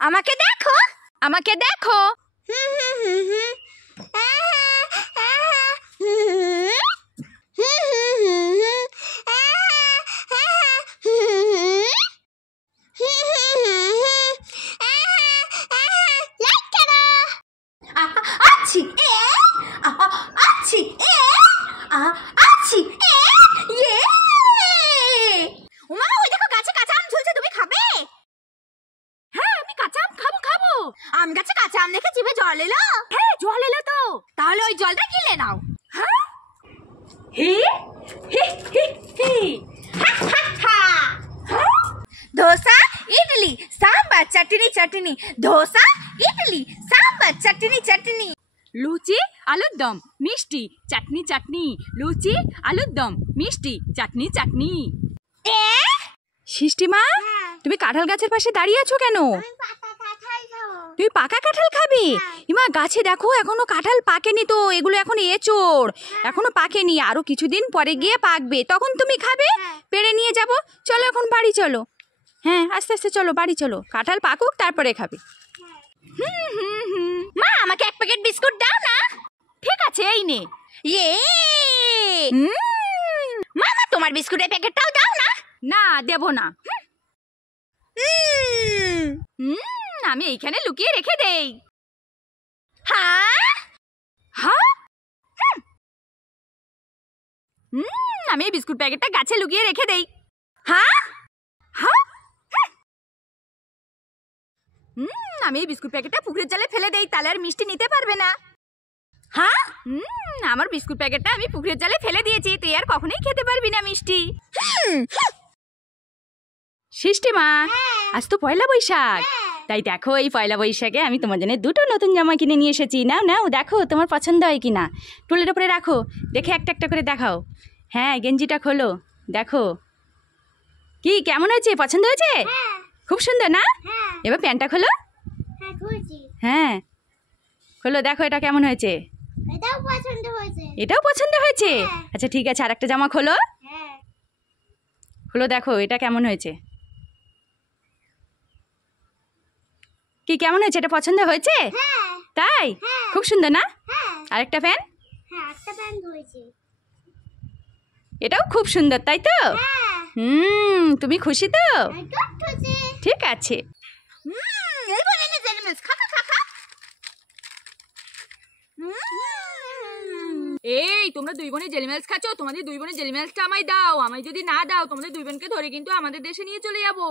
আমাকে দেখো, আমাকে দেখো। আম গাছে কাঁচা আম দেখে জিভে জল এলো? হ্যাঁ, জল এলো তো। তাহলে ওই জলটা গিলে নাও। হ্যাঁ, হে হে হে হে, ধোসা ইডলি সাম্বার চাটনি চাটনি, ধোসা ইডলি সাম্বার চাটনি চাটনি। লুচি আলুর দম মিষ্টি চাটনি চাটনি, লুচি আলুর দম মিষ্টি চাটনি চাটনি। সৃষ্টিমা, তুমি কাঁঠাল গাছের পাশে দাঁড়িয়ে আছো কেন? তুমি পাকা কাঁঠাল খাবে? ইমা, গাছে দেখো এখনো কাঁঠাল পাকেনি তো, এগুলো এখন এঁচোড়, এখনো পাকেনি, আরো কিছুদিন পরে গিয়ে পাকবে, তখন তুমি খাবে। পেড়ে নিয়ে যাব। চলো এখন বাড়ি চলো। হ্যাঁ, আস্তে আস্তে চলো, বাড়ি চলো, কাঁঠাল পাকুক তারপরে খাবে। মা, আমাকে এক প্যাকেট বিস্কুট দাও না। ঠিক আছে, এই নে। মা, তোমার বিস্কুটের প্যাকেটটাও দাও না। না, দেব না। আমি এইখানে লুকিয়ে রেখে দেই। আমি এই বিস্কুট প্যাকেটটা গাছে লুকিয়ে রেখে দেই। আমি এই বিস্কুট প্যাকেটটা পুকুরের জলে ফেলে দেই, তাহলে আর মিষ্টি নিতে পারবে না। আমার বিস্কুট প্যাকেটটা আমি পুকুরের জলে ফেলে দিয়েছি, তুই আর কখনোই খেতে পারবি না মিষ্টি। সৃষ্টিমা, আজ তো পয়লা বৈশাখ, তাই দেখো এই পয়লা বৈশাখে আমি তোমার জন্য দুটো নতুন জামা কিনে নিয়ে এসেছি। নাও নাও, দেখো তোমার পছন্দ হয় কিনা। টুলের উপরে রাখো, দেখে একটা একটা করে দেখাও। হ্যাঁ, গেঞ্জিটা খোলো, দেখো কি কেমন হয়েছে, পছন্দ হয়েছে? খুব সুন্দর না? এবার প্যান্টটা খোলো। হ্যাঁ, খোলো, দেখো এটা কেমন হয়েছে। এটাও পছন্দ হয়েছে? আচ্ছা ঠিক আছে, আর একটা জামা খোলো। খোলো, দেখো এটা কেমন হয়েছে। কি কেমন হয়েছে, এটা পছন্দ হয়েছে? তাই? খুব সুন্দর না? আরেকটা প্যান্ট? এটাও খুব সুন্দর, তাই তো? তুমি খুশি তো? ঠিক আছে। এই, তোমরা দুই বোনে জেলিমেলস খাচ্ছ, তোমাদের দুই বোনের জেলিমেলসটা আমায় দাও। আমায় যদি না দাও, তোমাদের দুই বোনকে ধরে কিন্তু আমাদের দেশে নিয়ে চলে যাবো।